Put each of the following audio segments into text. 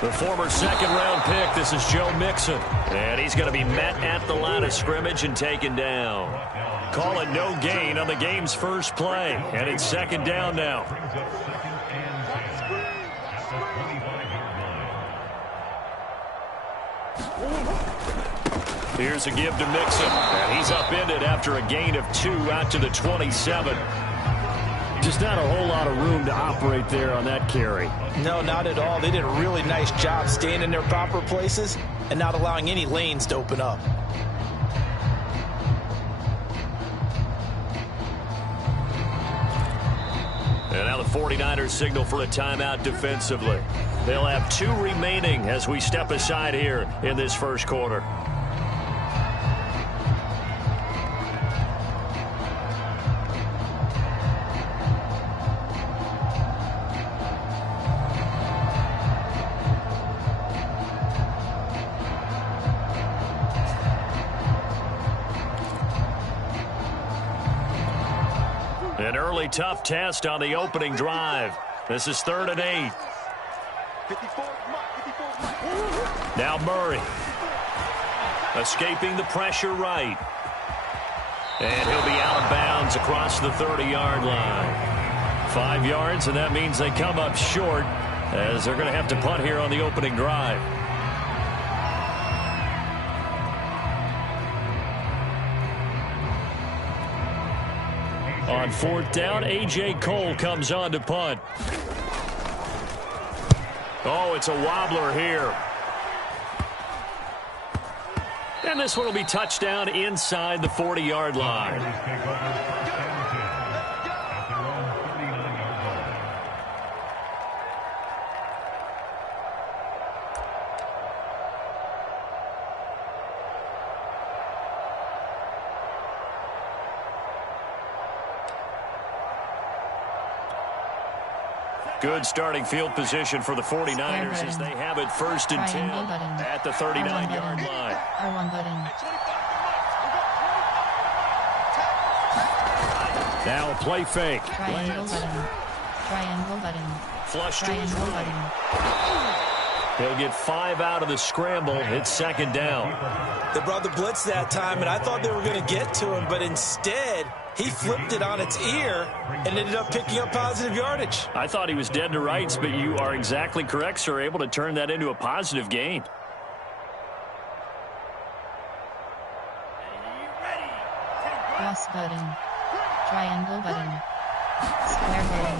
The former second-round pick, this is Joe Mixon. And he's going to be met at the line of scrimmage and taken down. Call it no gain on the game's first play. And it's second down now. Here's a give to Mixon. And he's upended after a gain of 2 out to the 27. Just not a whole lot of room to operate there on that carry. No, not at all. They did a really nice job staying in their proper places and not allowing any lanes to open up. And now the 49ers signal for a timeout defensively. They'll have 2 remaining as we step aside here in this first quarter. An early tough test on the opening drive. This is 3rd and 8. Now Murray. Escaping the pressure right. And he'll be out of bounds across the 30-yard line. 5 yards, and that means they come up short as they're going to have to punt here on the opening drive. On 4th down, A.J. Cole comes on to punt. Oh, it's a wobbler here. And this one will be touchdown inside the 40-yard line. Good starting field position for the 49ers as they have it 1st and 10 at the 39-yard line. Now a play fake. Triangle button. Flush to his right. He'll get 5 out of the scramble. It's 2nd down. They brought the blitz that time, and I thought they were going to get to him, but instead he flipped it on its ear and ended up picking up positive yardage. I thought he was dead to rights, but you are exactly correct, sir. Able to turn that into a positive gain. Cross button. Triangle button. Square button.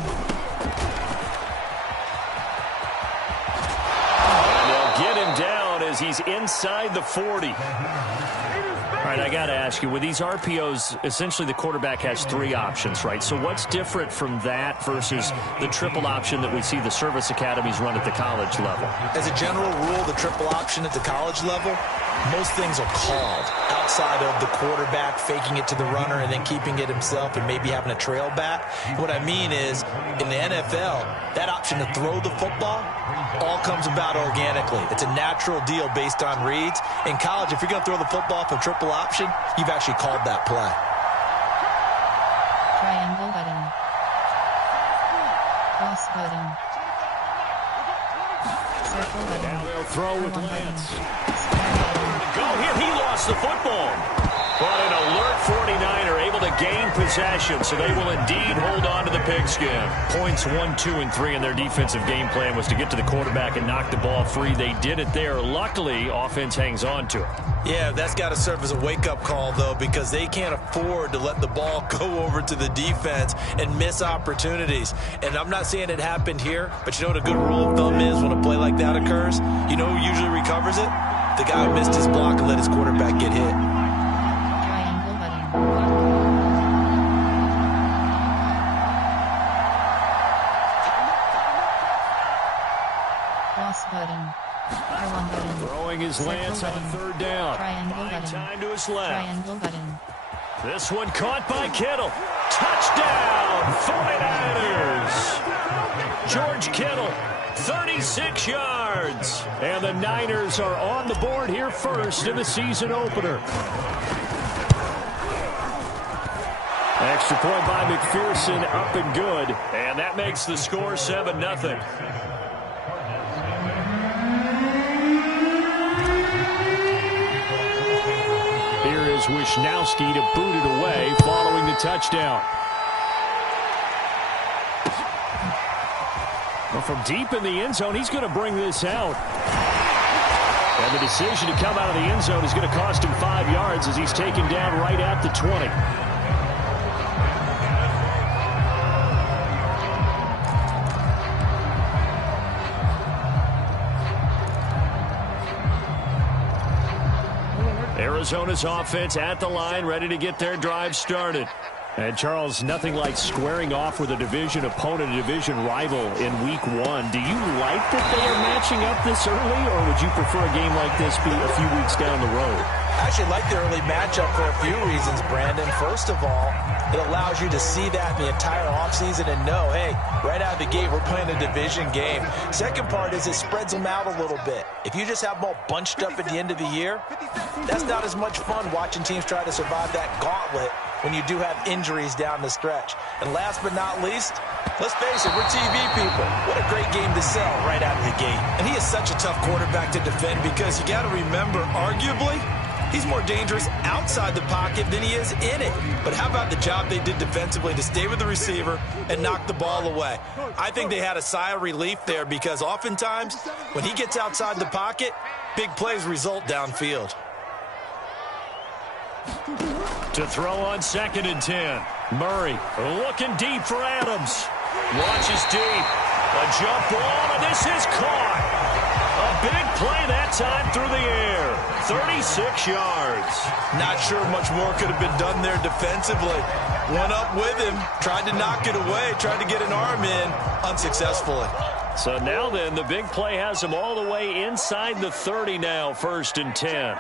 And they'll get him down as he's inside the 40. All right, I got to ask you, with these RPOs, essentially the quarterback has 3 options, right? So what's different from that versus the triple option that we see the service academies run at the college level? As a general rule, the triple option at the college level, most things are called outside of the quarterback faking it to the runner and then keeping it himself and maybe having a trail back. What I mean is, in the NFL, that option to throw the football all comes about organically. It's a natural deal based on reads. In college, if you're going to throw the football for triple option, you've actually called that play. Triangle button. Cross button. Circle button. Now they'll throw with Lance. Go here. He lost the football. But an alert 49er able to gain possession, so they will indeed hold on to the pigskin. Points 1, 2, and 3 in their defensive game plan was to get to the quarterback and knock the ball free. They did it there. Luckily, offense hangs on to it. Yeah, that's got to serve as a wake-up call, though, because they can't afford to let the ball go over to the defense and miss opportunities. And I'm not saying it happened here, but you know what a good rule of thumb is when a play like that occurs? You know who usually recovers it? The guy who missed his block and let his quarterback get hit. Triangle button. Cross button. R1 button. Throwing his Lance on 3rd down. Triangle button. Time to his left. Triangle button. This one caught by Kittle. Touchdown, 49ers. George Kittle, 36 yards. And the Niners are on the board here first in the season opener. Extra point by McPherson, up and good. And that makes the score 7-0. allows Wisnowski to boot it away following the touchdown. Well, from deep in the end zone, he's going to bring this out. And the decision to come out of the end zone is going to cost him 5 yards as he's taken down right at the 20. Arizona's offense at the line, ready to get their drive started. And, Charles, nothing like squaring off with a division opponent, a division rival in Week 1. Do you like that they are matching up this early, or would you prefer a game like this be a few weeks down the road? I actually like the early matchup for a few reasons, Brandon. First of all, it allows you to see that the entire offseason and know, hey, right out of the gate, we're playing a division game. Second part is it spreads them out a little bit. If you just have them all bunched up at the end of the year, that's not as much fun watching teams try to survive that gauntlet when you do have injuries down the stretch. And last but not least, let's face it, we're TV people. What a great game to sell right out of the gate. And he is such a tough quarterback to defend because you got to remember, arguably, he's more dangerous outside the pocket than he is in it. But how about the job they did defensively to stay with the receiver and knock the ball away? I think they had a sigh of relief there because oftentimes when he gets outside the pocket, big plays result downfield. To throw on 2nd and 10. Murray looking deep for Adams. Launches deep. A jump ball, and this is caught. A big play that time through the air. 36 yards. Not sure much more could have been done there defensively. Went up with him, tried to knock it away, tried to get an arm in, unsuccessfully. So now then, the big play has him all the way inside the 30 now, 1st and 10.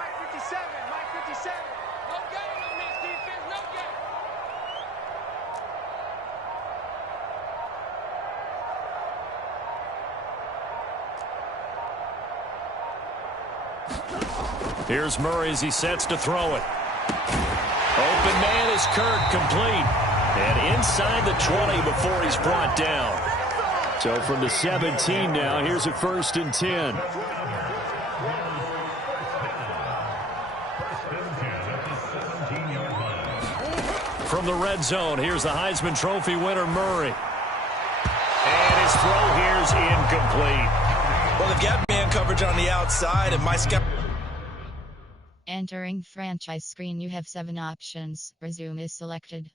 Here's Murray as he sets to throw it. Open man is Kirk, complete. And inside the 20 before he's brought down. So from the 17 now, here's a 1st and 10. From the red zone, here's the Heisman Trophy winner, Murray. And his throw here's incomplete. Well, they've got man coverage on the outside, and my Entering franchise screen, you have 7 options. Resume is selected.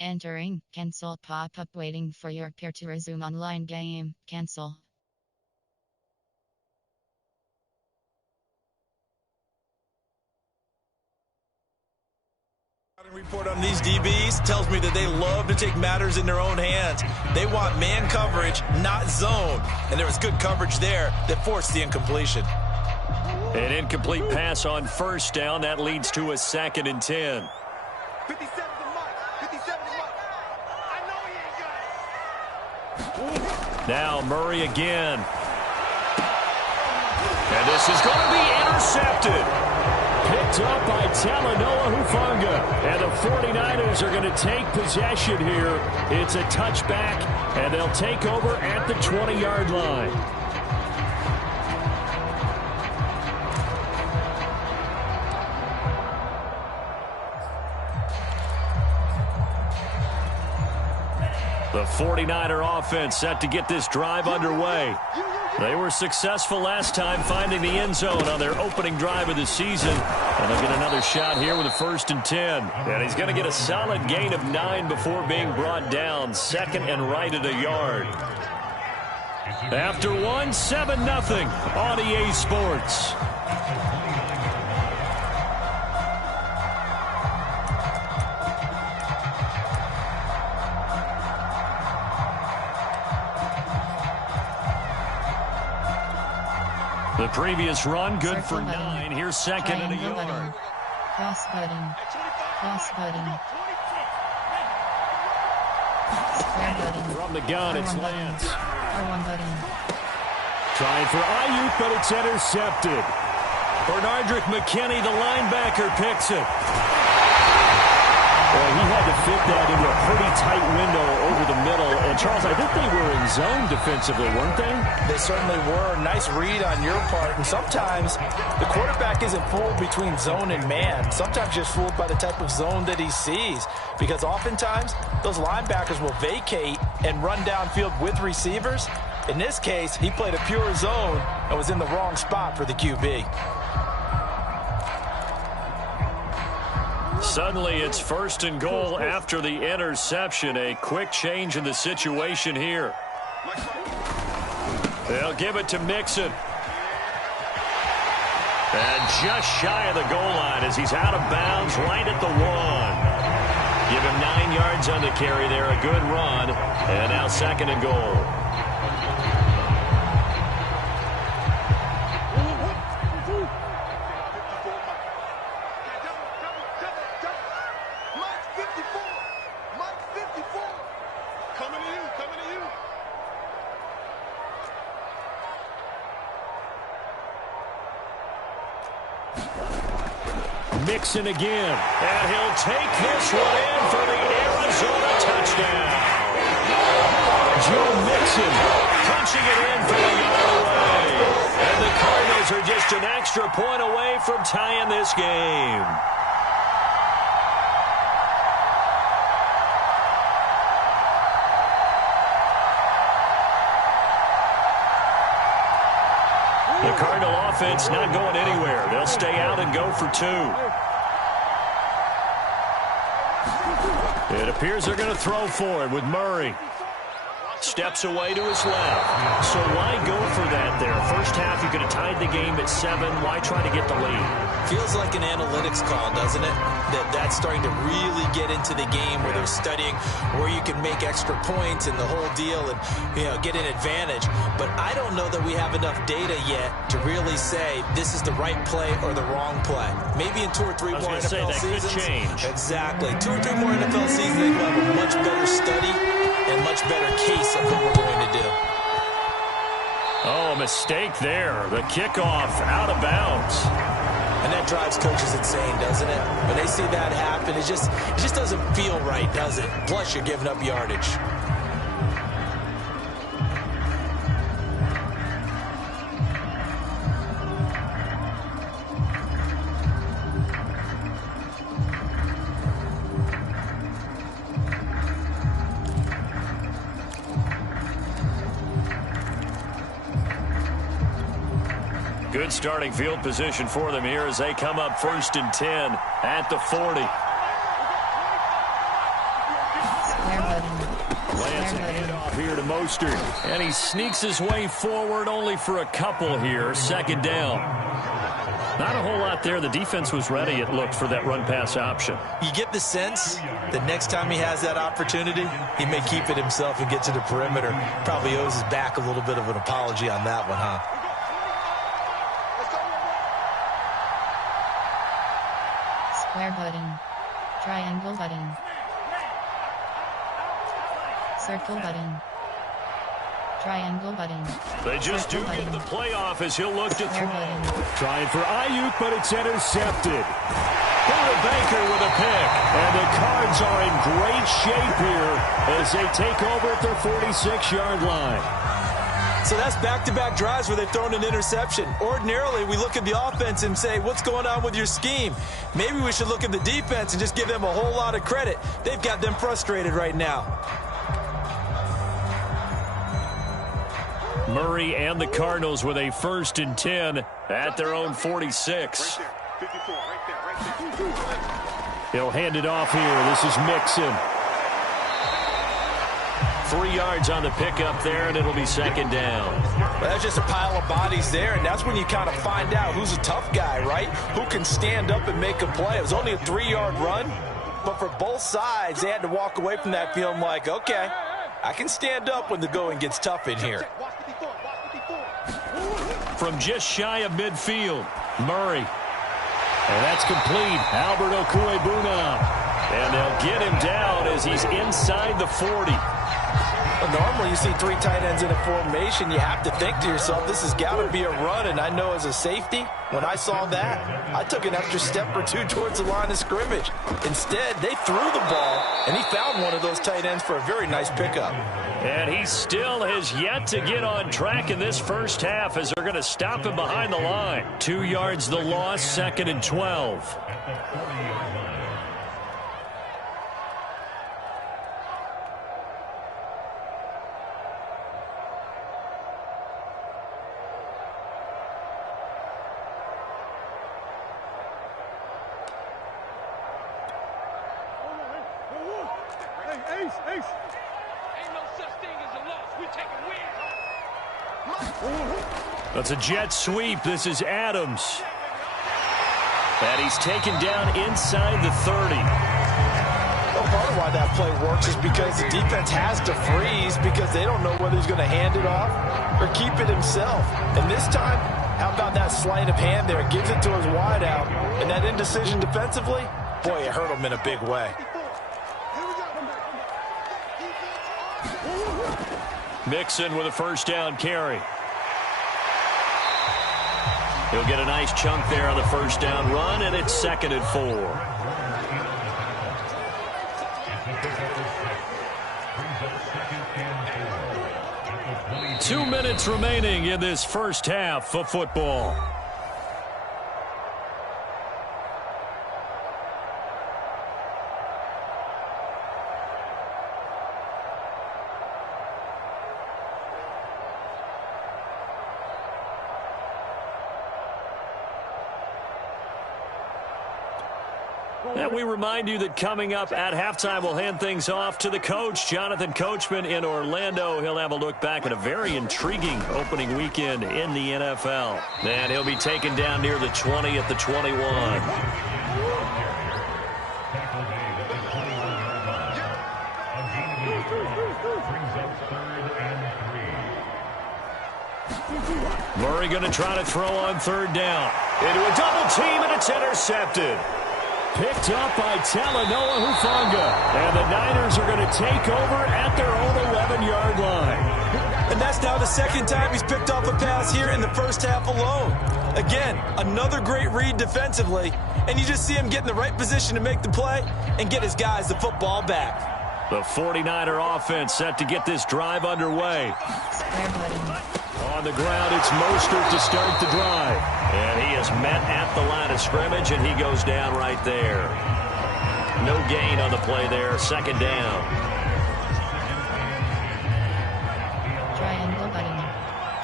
Entering, cancel pop-up waiting for your peer to resume online game, cancel. Report on these DBs tells me that they love to take matters in their own hands. They want man coverage, not zone. And there was good coverage there that forced the incompletion. An incomplete pass on 1st down. That leads to a 2nd and 10. 57 to Mike. 57 to Mike. I know he ain't got it. Now Murray again. And this is going to be intercepted. Picked up by Talanoa Hufanga. And the 49ers are going to take possession here. It's a touchback, and they'll take over at the 20-yard line. The 49er offense set to get this drive underway. They were successful last time finding the end zone on their opening drive of the season. And they'll get another shot here with a 1st and 10. And he's going to get a solid gain of 9 before being brought down. 2nd and right at a yard. After 7-0 on EA Sports. The previous run, good Circle for button. 9. Here's second and a Triangle yard. button. Cross button. Cross button. Square button. From the gun, it's R1 button. Lance. R1 button. Trying for Ayuk, but it's intercepted. Bernardrick McKinney, the linebacker, picks it. Boy, he had to fit that into a pretty tight window over the middle. And, Charles, I think they were in zone defensively, weren't they? They certainly were. Nice read on your part. And sometimes the quarterback isn't fooled between zone and man. Sometimes just fooled by the type of zone that he sees. Because oftentimes, those linebackers will vacate and run downfield with receivers. In this case, he played a pure zone and was in the wrong spot for the QB. Suddenly, it's first and goal after the interception. A quick change in the situation here. They'll give it to Mixon. And just shy of the goal line as he's out of bounds right at the 1. Give him 9 yards on the carry there. A good run. And now second and goal. Mixon again, and he'll take this one in for the Arizona touchdown. Joe Mixon punching it in for the yard away. And the Cardinals are just an extra point away from tying this game. The Cardinal offense not going anywhere. They'll stay out and go for 2. It appears they're going to throw for it with Murray. Steps away to his left. So why go for that there? First half, you could have tied the game at 7. Why try to get the lead? Feels like an analytics call, doesn't it? That's starting to really get into the game where they're studying where you can make extra points and the whole deal and, get an advantage. But I don't know that we have enough data yet to really say this is the right play or the wrong play. Maybe in 2 or 3 more NFL seasons. Could change. Exactly. 2 or 3 more NFL seasons, they will have a much better study and much better case of what we're going to do. Oh, mistake there. The kickoff out of bounds. And that drives coaches insane, doesn't it? When they see that happen, it just doesn't feel right, does it? Plus, you're giving up yardage. Good starting field position for them here as they come up first and 10 at the 40. Lance, a handoff here to Mostert. And he sneaks his way forward only for a couple here. Second down. Not a whole lot there. The defense was ready, it looked, for that run-pass option. You get the sense that next time he has that opportunity, he may keep it himself and get to the perimeter. Probably owes his back a little bit of an apology on that one, huh? Square button. Triangle button. Circle button. Triangle button. They just do get the playoff as he'll look to throw. Trying for Ayuk, but it's intercepted. Buda Baker with a pick. And the Cards are in great shape here as they take over at their 46-yard line. So that's back-to-back drives where they've thrown an interception. Ordinarily, we look at the offense and say, what's going on with your scheme? Maybe we should look at the defense and just give them a whole lot of credit. They've got them frustrated right now. Murray and the Cardinals with a first and 10 at their own 46. He'll hand it off here. This is Mixon. 3 yards on the pickup there, and it'll be second down. Well, that's just a pile of bodies there, and that's when you kind of find out who's a tough guy, right? Who can stand up and make a play. It was only a 3-yard run, but for both sides, they had to walk away from that feeling like, okay, I can stand up when the going gets tough in here. from just shy of midfield. Murray. And that's complete. Albert Okuebuna. And they'll get him down as he's inside the 40. Normally you see three tight ends in a formation, you have to think to yourself, this has got to be a run. And I know as a safety, when I saw that, I took an extra step or two towards the line of scrimmage. Instead, they threw the ball, and he found one of those tight ends for a very nice pickup. And he still has yet to get on track in this first half as they're going to stop him behind the line. 2 yards the loss, 2nd and 12. That's a jet sweep. This is Adams. And he's taken down inside the 30. Well, part of why that play works is because the defense has to freeze because they don't know whether he's going to hand it off or keep it himself. And this time, how about that sleight of hand there? Gives it to his wideout. And that indecision defensively, boy, it hurt him in a big way. Mixon with a first down carry. He'll get a nice chunk there on the first down run, and it's 2nd and 4. Two minutes remaining in this first half of football. And we remind you that coming up at halftime, we'll hand things off to the coach, Jonathan Coachman in Orlando. He'll have a look back at a very intriguing opening weekend in the NFL. And he'll be taken down near the 20 at the 21. Murray going to try to throw on 3rd down. Into a double team, and it's intercepted. Picked up by Talanoa Hufanga. And the Niners are going to take over at their own 11-yard line. And that's now the 2nd time he's picked off a pass here in the first half alone. Again, another great read defensively. And you just see him get in the right position to make the play and get his guys the football back. The 49er offense set to get this drive underway. On the ground, it's Mostert to start the drive. And he is met at the line of scrimmage, and he goes down right there. No gain on the play there. 2nd down. Triangle button.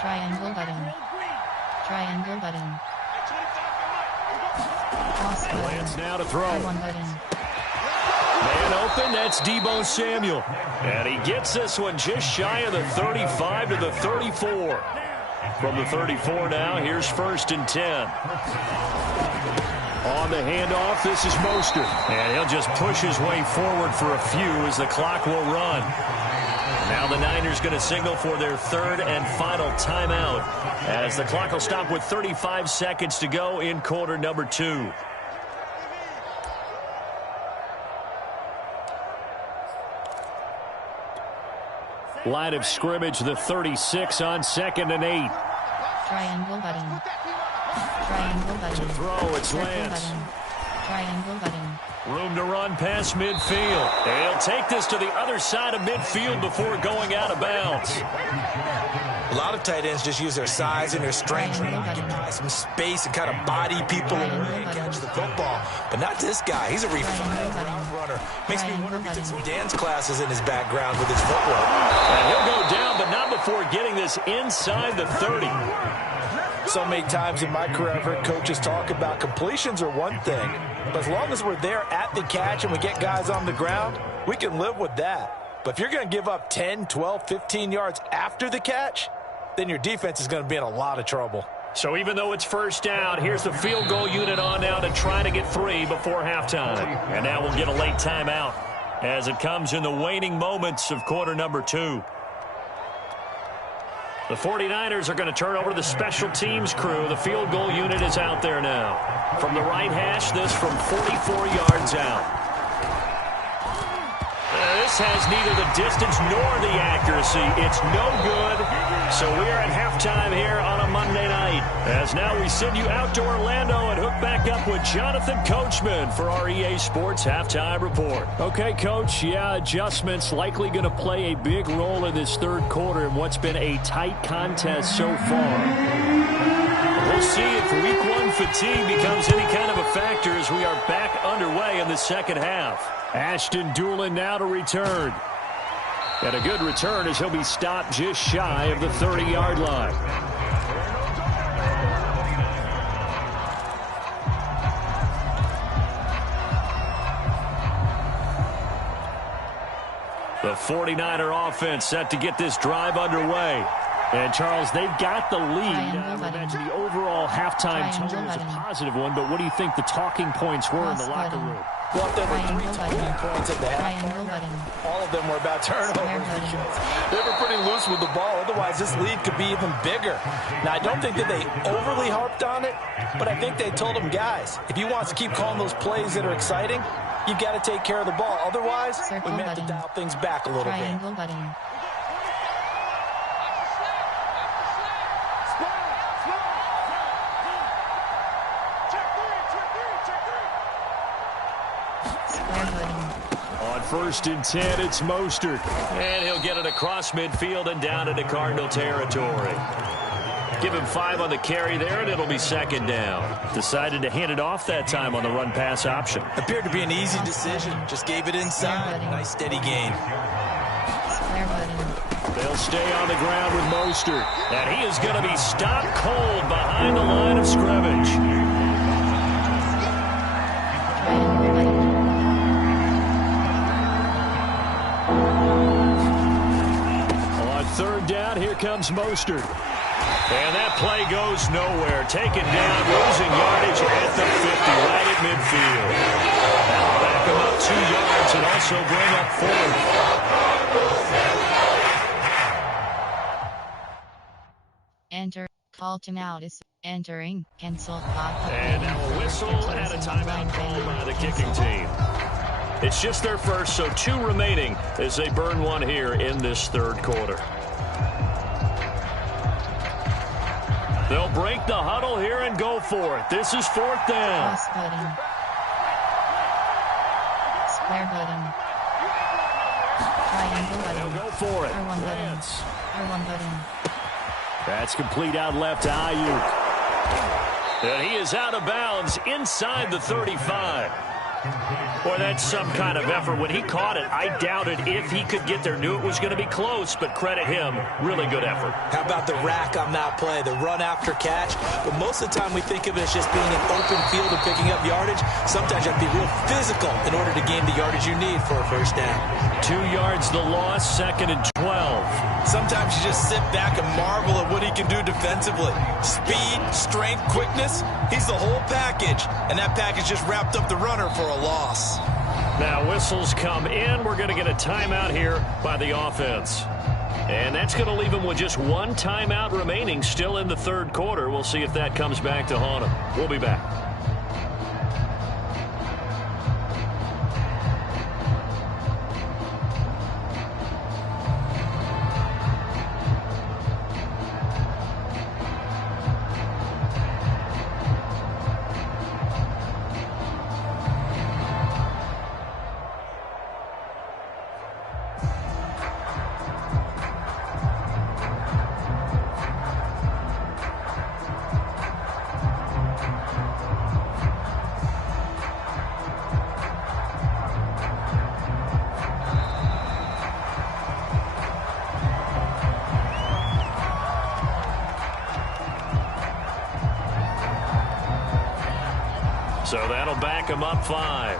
Triangle button. Triangle button. Cross button. Lance now to throw. R1 button. Man open, that's Deebo Samuel. And he gets this one just shy of the 35 to the 34. From the 34 now, here's 1st and 10. On the handoff, this is Mostert. And he'll just push his way forward for a few as the clock will run. Now the Niners going to signal for their 3rd and final timeout as the clock will stop with 35 seconds to go in quarter number 2. Line of scrimmage, the 36 on 2nd and 8. Triangle button. Triangle button. To throw, it's Circle Lance. button. Triangle button. Room to run past midfield. And he'll take this to the other side of midfield before going out of bounds. A lot of tight ends just use their size and their strength to get some space and kind of body people away and catch the football. But not this guy. He's a refined route runner. Makes me wonder if he took some dance classes in his background with his footwork. And he'll go down, but not before getting this inside the 30. So many times in my career, I've heard coaches talk about completions are one thing, but as long as we're there at the catch and we get guys on the ground, we can live with that. But if you're going to give up 10, 12, 15 yards after the catch, then your defense is going to be in a lot of trouble. So even though it's 1st down, here's the field goal unit on now to try to get 3 before halftime. And now we'll get a late timeout as it comes in the waning moments of quarter number 2. The 49ers are going to turn over to the special teams crew. The field goal unit is out there now. From the right hash, this from 44 yards out. This has neither the distance nor the accuracy. It's no good. So we are at halftime here on a Monday night. As now we send you out to Orlando and hook back up with Jonathan Coachman for our EA Sports Halftime Report. Okay, Coach, adjustments likely going to play a big role in this third quarter in what's been a tight contest so far. We'll see if week one fatigue becomes any kind of a factor as we are back underway in the second half. Ashton Doolin now to return. And a good return as he'll be stopped just shy of the 30-yard line. The 49er offense set to get this drive underway. And, Charles, they've got the lead. The overall halftime tone is a positive one, but what do you think the talking points were in the locker room? Well, if there were 3 talking points at the half, all of them were about turnovers because they were pretty loose with the ball. Otherwise, this lead could be even bigger. Now, I don't think that they overly harped on it, but I think they told them, guys, if you want to keep calling those plays that are exciting, you've got to take care of the ball. Otherwise, we may have to dial things back a little bit. On 1st and 10, it's Mostert. And he'll get it across midfield and down into Cardinal territory. Give him 5 on the carry there, and it'll be 2nd down. Decided to hand it off that time on the run-pass option. Appeared to be an easy decision. Just gave it inside. Nice steady gain. They'll stay on the ground with Mostert. And he is going to be stopped cold behind the line of scrimmage. Third down, here comes Mostert. And that play goes nowhere. Taken down, losing yardage at the 50, right at midfield. That'll back him up 2 yards and also bring up 4th. Enter. Call timeout is entering. Cancel. And now a whistle and a timeout call by the kicking team. It's just their first, so 2 remaining as they burn 1 here in this third quarter. They'll break the huddle here and go for it. This is 4th down. Square button. Triangle button. They'll go for it. R1 button. R1 button. That's complete out left to Ayuk. And he is out of bounds inside the 35. Boy, that's some kind of effort. When he caught it, I doubted if he could get there. Knew it was going to be close, but credit him. Really good effort. How about the rack on that play, the run after catch? But most of the time we think of it as just being an open field and picking up yardage. Sometimes you have to be real physical in order to gain the yardage you need for a first down. 2 yards the loss, 2nd and 12. Sometimes you just sit back and marvel at what he can do defensively. Speed, strength, quickness, he's the whole package. And that package just wrapped up the runner for a loss. Now whistles come in. We're going to get a timeout here by the offense. And that's going to leave him with just 1 timeout remaining still in the third quarter. We'll see if that comes back to haunt him. We'll be back. So that'll back him up 5.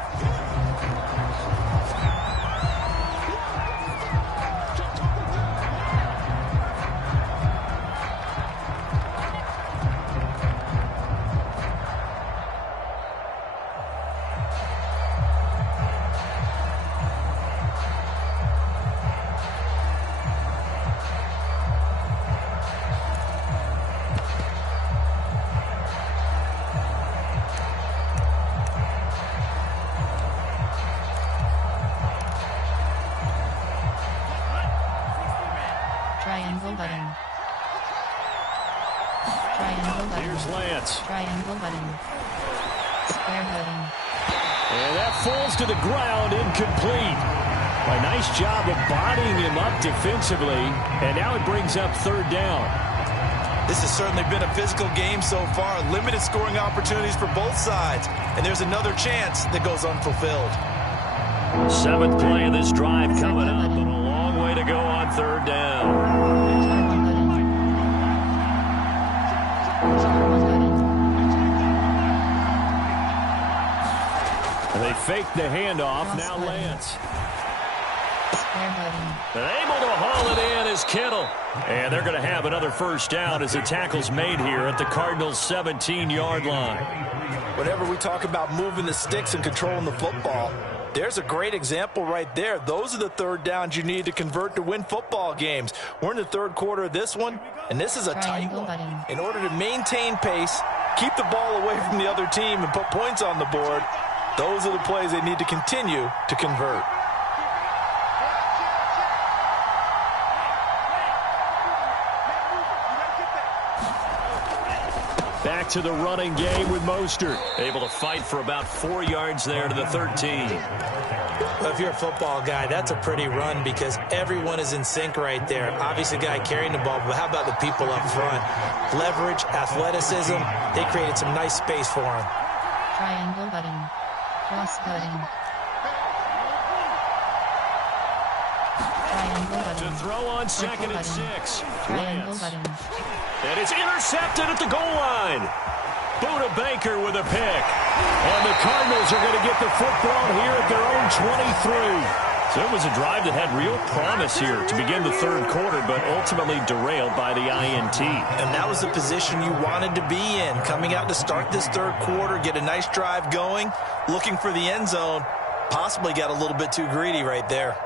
Here's Lance. Triangle button. Square button. And that falls to the ground, incomplete. A nice job of bodying him up defensively, and now it brings up third down. This has certainly been a physical game so far. Limited scoring opportunities for both sides, and there's another chance that goes unfulfilled. Seventh play of this drive coming up, but a long way to go on third down. They fake the handoff. Now Lance. Able to haul it in is Kittle. And they're going to have another first down as the tackle's made here at the Cardinals' 17-yard line. Whenever we talk about moving the sticks and controlling the football, there's a great example right there. Those are the third downs you need to convert to win football games. We're in the third quarter of this one, and this is a tight one. In order to maintain pace, keep the ball away from the other team, and put points on the board, those are the plays they need to continue to convert. Back to the running game with Mostert. Able to fight for about 4 yards there to the 13. Well, if you're a football guy, that's a pretty run because everyone is in sync right there. Obviously, the guy carrying the ball, but how about the people up front? Leverage, athleticism, they created some nice space for him. Triangle button. Cross button. Triangle button. To throw on second and 6. Triangle button. And it's intercepted at the goal line. Buda Baker with a pick. And the Cardinals are going to get the football here at their own 23. So it was a drive that had real promise here to begin the third quarter, but ultimately derailed by the INT. And that was the position you wanted to be in. Coming out to start this third quarter, get a nice drive going, looking for the end zone. Possibly got a little bit too greedy right there.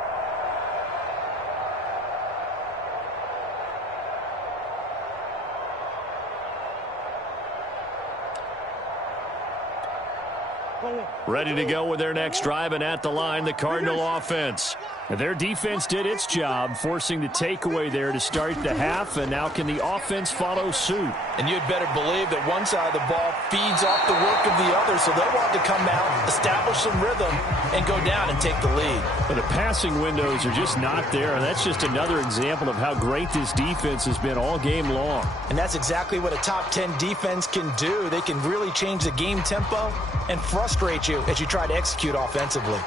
Ready to go with their next drive, and at the line, the Cardinal offense. And their defense did its job, forcing the takeaway there to start the half, and now can the offense follow suit? And you'd better believe that one side of the ball feeds off the work of the other, so they'll want to come out, establish some rhythm, and go down and take the lead. But the passing windows are just not there, and that's just another example of how great this defense has been all game long. And that's exactly what a top 10 defense can do. They can really change the game tempo and frustrate you as you try to execute offensively.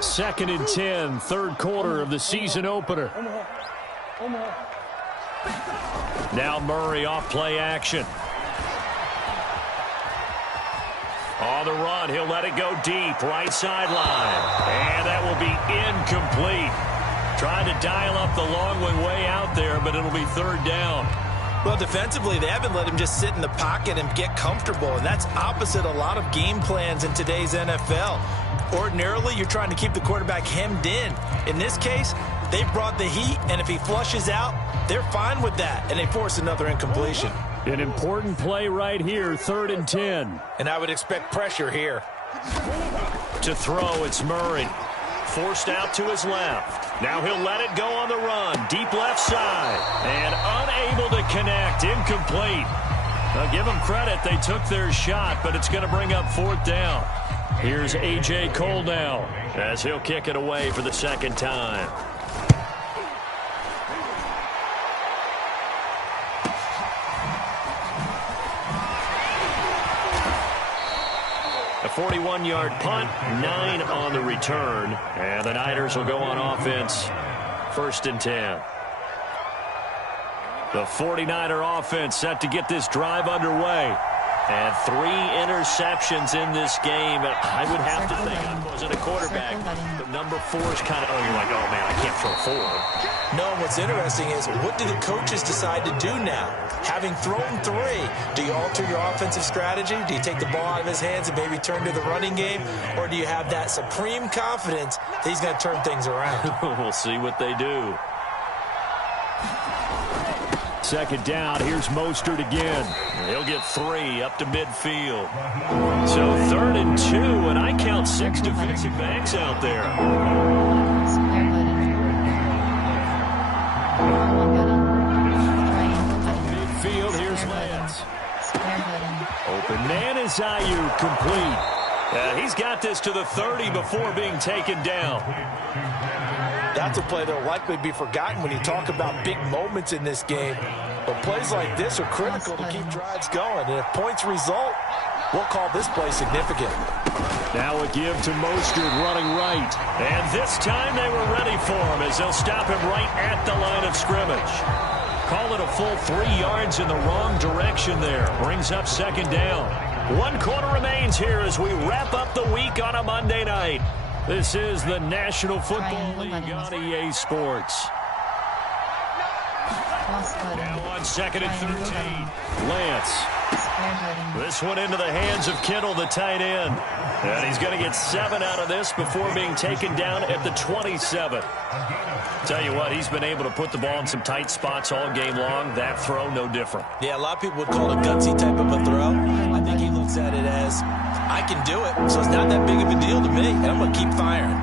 Second and 10, third quarter of the season opener. Now Murray off play action. On the run, he'll let it go deep, right sideline. And that will be incomplete. Trying to dial up the long one way out there, but it'll be third down. Well, defensively, they haven't let him just sit in the pocket and get comfortable, and that's opposite a lot of game plans in today's NFL. Ordinarily, you're trying to keep the quarterback hemmed in. In this case, they brought the heat, and if he flushes out, they're fine with that, and they force another incompletion. An important play right here, third and 10. And I would expect pressure here. To throw, it's Murray. Forced out to his left. Now he'll let it go on the run. Deep left side. And unable to connect. Incomplete. Now give them credit. They took their shot, but it's going to bring up fourth down. Here's A.J. Cole now as he'll kick it away for the second time. A 41-yard punt, 9 on the return. And the Niners will go on offense, first and 10. The 49er offense set to get this drive underway. And 3 interceptions in this game. And I would have to think I wasn't a quarterback. But number 4 is kind of, oh, you're like, oh, man, I can't throw 4. No, and what's interesting is what do the coaches decide to do now? Having thrown 3, do you alter your offensive strategy? Do you take the ball out of his hands and maybe turn to the running game? Or do you have that supreme confidence that he's going to turn things around? We'll see what they do. Second down, here's Mostert again. He'll get 3 up to midfield. So third and 2, and I count 6 defensive backs out there. Open man is Ayuk, complete. He's got this to the 30 before being taken down. That's a play that will likely be forgotten when you talk about big moments in this game. But plays like this are critical to keep drives going. And if points result, we'll call this play significant. Now a give to Mostert running right. And this time they were ready for him as they'll stop him right at the line of scrimmage. Call it a full 3 yards in the wrong direction there. Brings up second down. 1 quarter remains here as we wrap up the week on a Monday night. This is the National Football League on EA Sports. Now on 2nd and 13. Lance. This one into the hands of Kittle, the tight end. And he's going to get 7 out of this before being taken down at the 27. Tell you what, he's been able to put the ball in some tight spots all game long. That throw, no different. Yeah, a lot of people would call it a gutsy type of a throw. I think he looks at it as, I can do it, so it's not that big of a deal to me, and I'm going to keep firing.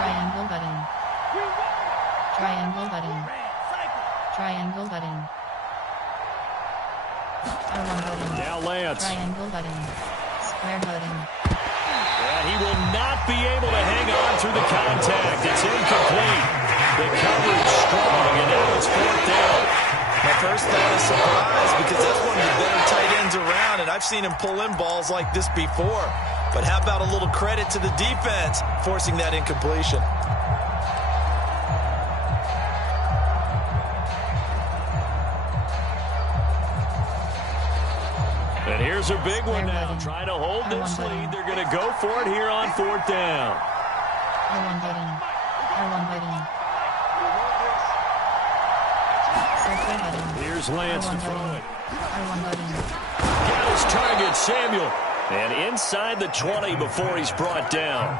Triangle button. Triangle button. Triangle button. R1 button. Now Lance. Triangle button. Square button. And he will not be able to hang on through the contact. It's incomplete. The coverage strong, and now it's 4th down. My first thought is surprise because that's one of the better tight ends around, and I've seen him pull in balls like this before. But how about a little credit to the defense forcing that incompletion? And here's a big one now. Trying to hold this lead. They're going to go for it here on 4th down. R1 button. R1 button. Circle button. Here's Lance to throw it. R1 button. Got his target, Samuel. And inside the 20 before he's brought down.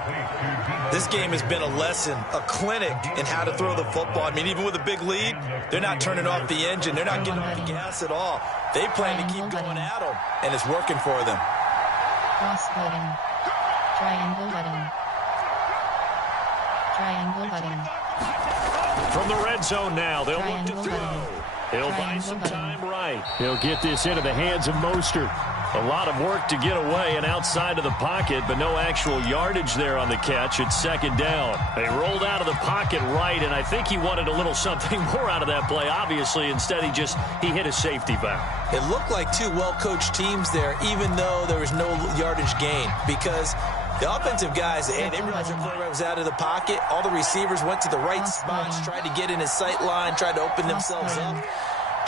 This game has been a lesson, a clinic in how to throw the football. I mean, even with a big lead, they're not turning off the engine. They're not getting off the gas at all. They plan to keep going at them, and it's working for them. Cross button. Triangle button. Triangle button. From the red zone now, they'll look to Triangle throw. button. He'll buy some time right. He'll get this into the hands of Mostert. A lot of work to get away and outside of the pocket, but no actual yardage there on the catch. It's 2nd down. They rolled out of the pocket right, and I think he wanted a little something more out of that play, obviously. Instead, he hit a safety valve. It looked like 2 well-coached teams there, even though there was no yardage gain, because the offensive guys, they realized their quarterback was out of the pocket. All the receivers went to the right spots, tried to get in his sight line, tried to open themselves up.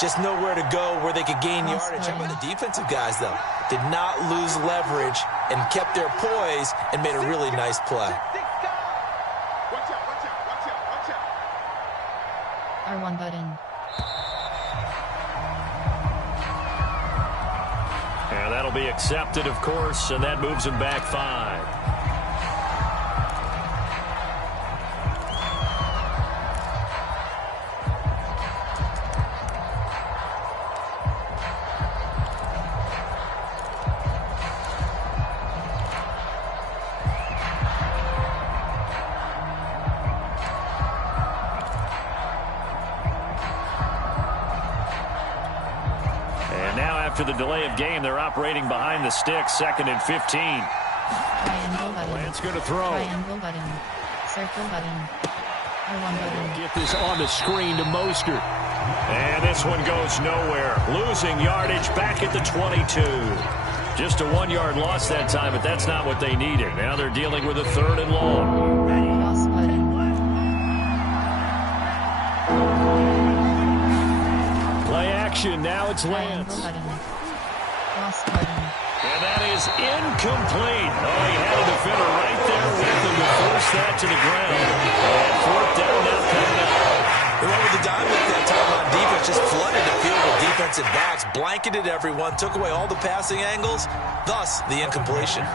Just nowhere to go where they could gain yardage. How about the defensive guys, though? Did not lose leverage and kept their poise and made a really nice play. R1 button. And that'll be accepted, of course, and that moves him back 5. After the delay of game, they're operating behind the sticks, 2nd and 15. Triangle button. Lance going to throw. Triangle button. Circle button. R1 button. Get this on the screen to Mostert. And this one goes nowhere. Losing yardage back at the 22. Just a 1-yard loss that time, but that's not what they needed. Now they're dealing with a 3rd and long. Cross button. Play action. Now it's Lance. Cross button. And that is incomplete. Oh, he had a defender right there with him to force that to the ground. And 4th down now coming up. They went with the dime look that time on defense, just flooded the field with defensive backs, blanketed everyone, took away all the passing angles, thus the incompletion.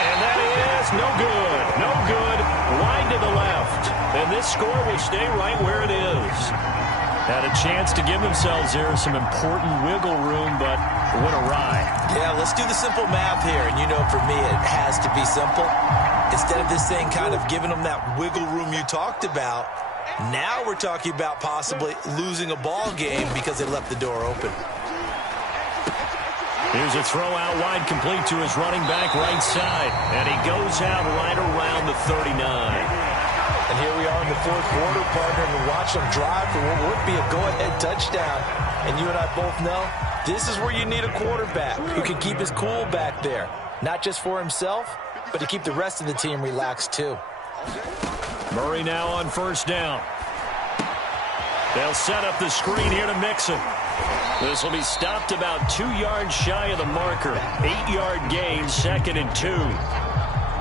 And that is no good. No good. Wide to the left. And this score will stay right where it is. Had a chance to give themselves there some important wiggle room, but went awry. Yeah, let's do the simple math here. And you know, for me, it has to be simple. Instead of this thing kind of giving them that wiggle room you talked about, now we're talking about possibly losing a ball game because they left the door open. Here's a throw out wide, complete to his running back right side. And he goes out right around the 39. And here we are in the fourth quarter, partner, and watch them drive for what would be a go-ahead touchdown. And you and I both know this is where you need a quarterback who can keep his cool back there. Not just for himself, but to keep the rest of the team relaxed too. Murray now on first down. They'll set up the screen here to Mixon. This will be stopped about 2 yards shy of the marker. 8-yard gain, 2nd and 2.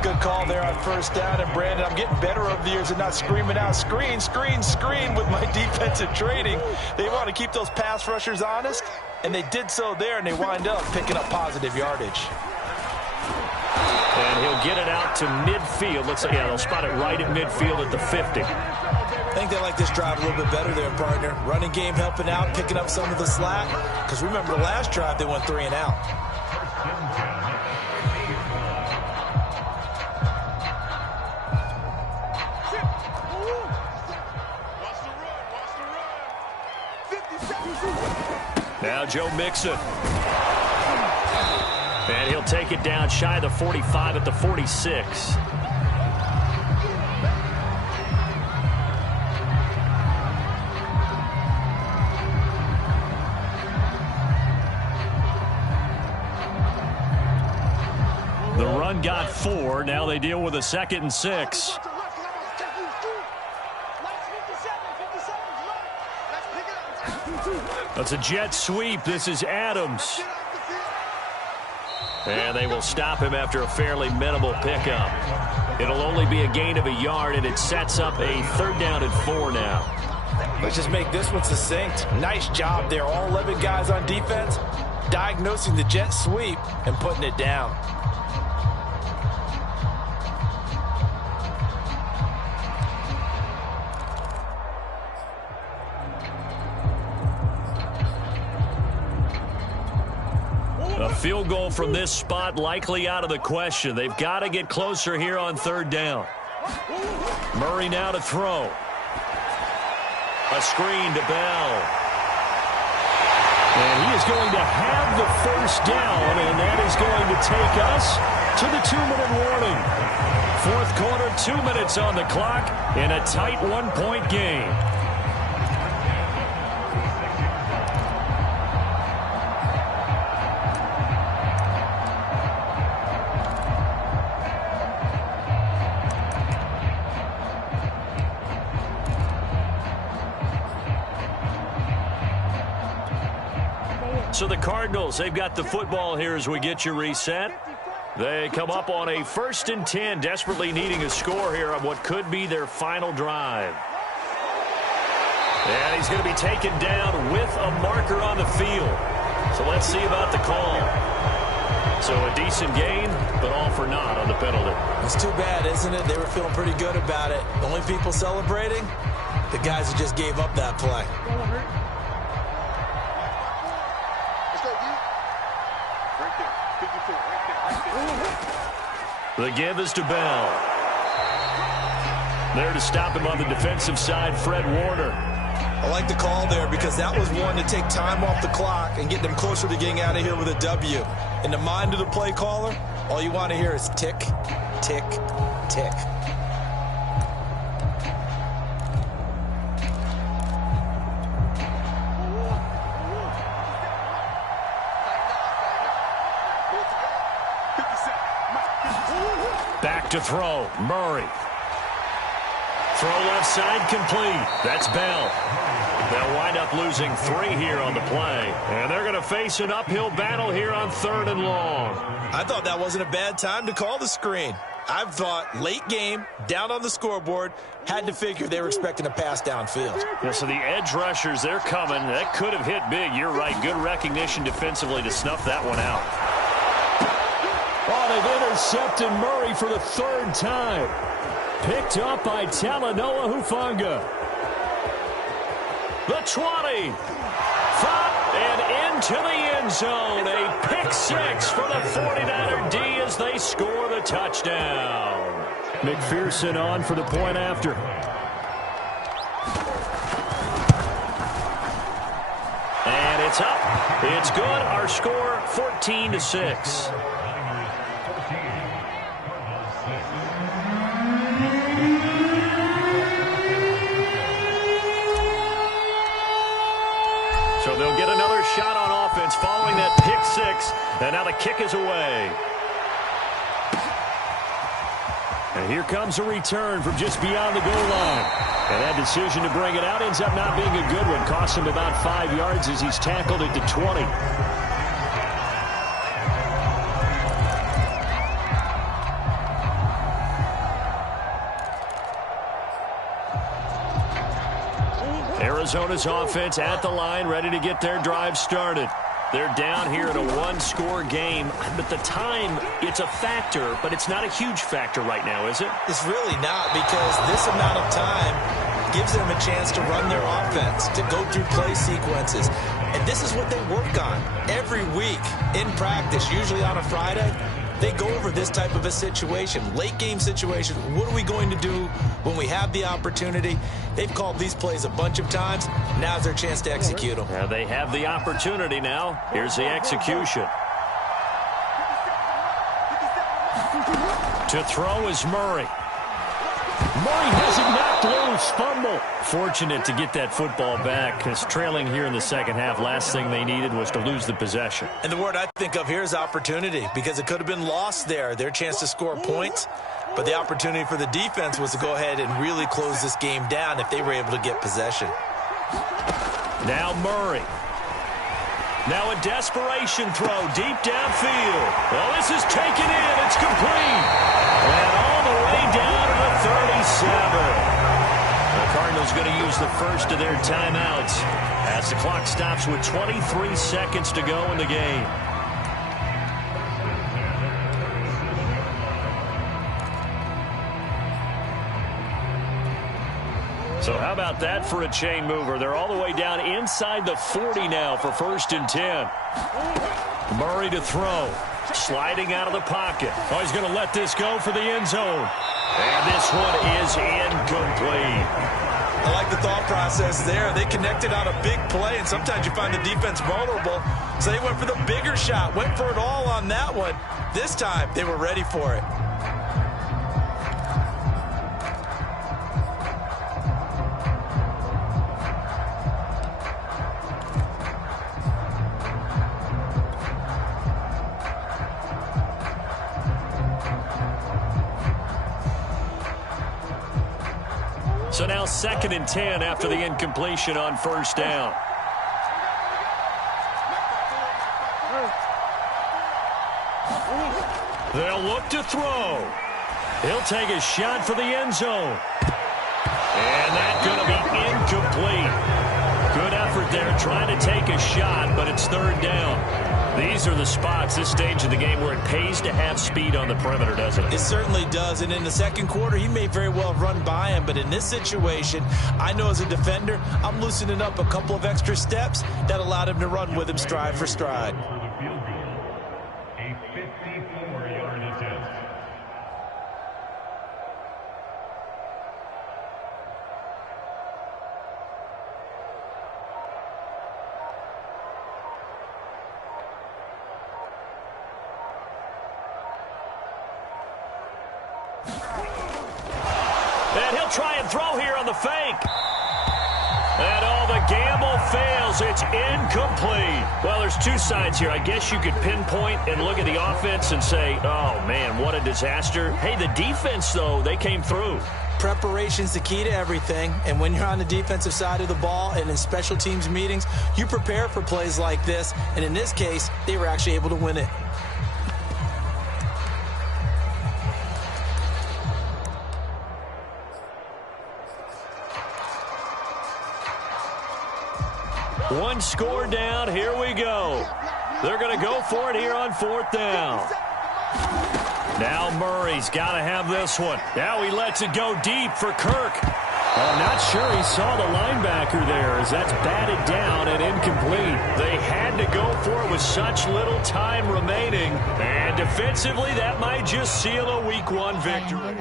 Good call there on first down. And, Brandon, I'm getting better over the years and not screaming out, screen, screen, screen with my defensive training. They want to keep those pass rushers honest, and they did so there, and they wind up picking up positive yardage. And he'll get it out to midfield. Looks like, yeah, they'll spot it right at midfield at the 50. I think they like this drive a little bit better there, partner. Running game helping out, picking up some of the slack. Because remember the last drive, they went 3 and out. Now Joe Mixon. And he'll take it down shy of the 45 at the 46. The run got 4. Now they deal with a 2nd and 6. That's a jet sweep. This is Adams. And they will stop him after a fairly minimal pickup. It'll only be a gain of a yard, and it sets up a 3rd down and 4 now. Let's just make this one succinct. Nice job there. All 11 guys on defense diagnosing the jet sweep and putting it down. A field goal from this spot likely out of the question. They've got to get closer here on 3rd down. Murray now to throw. A screen to Bell. And he is going to have the 1st down, and that is going to take us to the 2-minute warning. 4th quarter, 2 minutes on the clock in a tight 1-point game. So the Cardinals, they've got the football here as we get you reset. They come up on a 1st and 10, desperately needing a score here on what could be their final drive. And he's going to be taken down with a marker on the field. So let's see about the call. So a decent gain, but all for naught on the penalty. It's too bad, isn't it? They were feeling pretty good about it. The only people celebrating, the guys who just gave up that play. The give is to Bell. There to stop him on the defensive side, Fred Warner. I like the call there because that was one to take time off the clock and get them closer to getting out of here with a W. In the mind of the play caller, all you want to hear is tick, tick, tick. Back to throw, Murray. Throw left side complete. That's Bell. They'll wind up losing 3 here on the play. And they're going to face an uphill battle here on 3rd and long. I thought that wasn't a bad time to call the screen. I've thought late game, down on the scoreboard, had to figure they were expecting a pass downfield. Yeah, so the edge rushers, they're coming. That could have hit big. You're right. Good recognition defensively to snuff that one out. Oh, they've intercepted Murray for the 3rd time. Picked up by Talanoa Hufanga. The 20. And into the end zone. A pick 6 for the 49er D as they score the touchdown. McPherson on for the point after. And it's up. It's good. Our score, 14-6. So they'll get another shot on offense following that pick six. And now the kick is away. And here comes a return from just beyond the goal line. And that decision to bring it out ends up not being a good one. Cost him about 5 yards as he's tackled it to 20. Arizona's offense at the line, ready to get their drive started. They're down here in a one-score game, but the time, it's a factor, but it's not a huge factor right now, is it? It's really not, because this amount of time gives them a chance to run their offense, to go through play sequences. And this is what they work on every week in practice, usually on a Friday. They go over this type of a situation, late game situation. What are we going to do when we have the opportunity? They've called these plays a bunch of times. Now's their chance to execute them. They have the opportunity now. Here's the execution. To throw is Murray. Murray has it knocked loose. Fumble. Fortunate to get that football back, because trailing here in the second half, last thing they needed was to lose the possession. And the word I think of here is opportunity, because it could have been lost there, their chance to score points. But the opportunity for the defense was to go ahead and really close this game down if they were able to get possession. Now Murray. Now a desperation throw deep downfield. Well, this is taken in. It's complete. And all the way down to the 37. The Cardinals going to use the first of their timeouts as the clock stops with 23 seconds to go in the game. So how about that for a chain mover? They're all the way down inside the 40 now for 1st and 10. Murray to throw. Sliding out of the pocket. Oh, he's going to let this go for the end zone. And this one is incomplete. I like the thought process there. They connected on a big play, and sometimes you find the defense vulnerable. So they went for the bigger shot, went for it all on that one. This time, they were ready for it. So now 2nd and 10 after the incompletion on 1st down. They'll look to throw. He'll take a shot for the end zone. And that's going to be incomplete. Good effort there trying to take a shot, but it's 3rd down. These are the spots, this stage of the game, where it pays to have speed on the perimeter, doesn't it? It certainly does, and in the second quarter, he may very well run by him, but in this situation, I know as a defender, I'm loosening up a couple of extra steps that allowed him to run with him stride for stride. And he'll try and throw here on the fake. And the gamble fails. It's incomplete. Well, there's two sides here. I guess you could pinpoint and look at the offense and say, oh, man, what a disaster. Hey, the defense, though, they came through. Preparation's the key to everything, and when you're on the defensive side of the ball and in special teams meetings, you prepare for plays like this, and in this case, they were actually able to win it. One score down. Here we go. They're going to go for it here on 4th down. Now Murray's got to have this one. Now he lets it go deep for Kirk. I'm not sure he saw the linebacker there as that's batted down and incomplete. They had to go for it with such little time remaining. And defensively, that might just seal a Week 1 victory.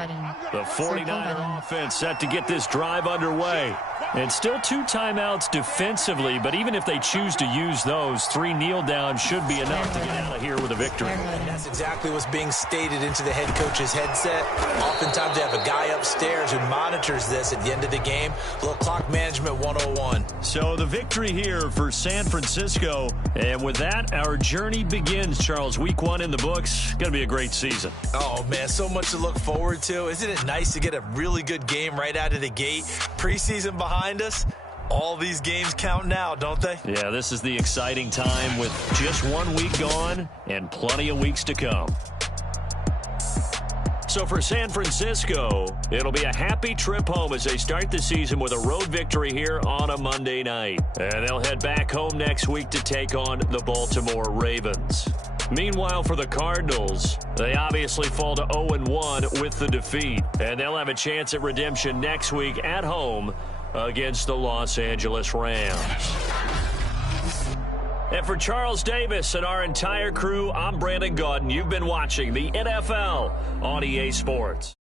The 49er offense set to get this drive underway. And still 2 timeouts defensively, but even if they choose to use those, 3 kneel downs should be enough to get out of here with a victory. That's exactly what's being stated into the head coach's headset. Oftentimes they have a guy upstairs who monitors this at the end of the game. A little clock management 101. So the victory here for San Francisco. And with that, our journey begins, Charles. Week 1 in the books. Going to be a great season. Oh, man, so much to look forward to. Isn't it nice to get a really good game right out of the gate? Preseason behind us. All these games count now, don't they? Yeah, this is the exciting time with just 1 week gone and plenty of weeks to come. So for San Francisco, it'll be a happy trip home as they start the season with a road victory here on a Monday night. And they'll head back home next week to take on the Baltimore Ravens. Meanwhile, for the Cardinals, they obviously fall to 0-1 with the defeat. And they'll have a chance at redemption next week at home against the Los Angeles Rams. And for Charles Davis and our entire crew, I'm Brandon Gaudin. You've been watching the NFL on EA Sports.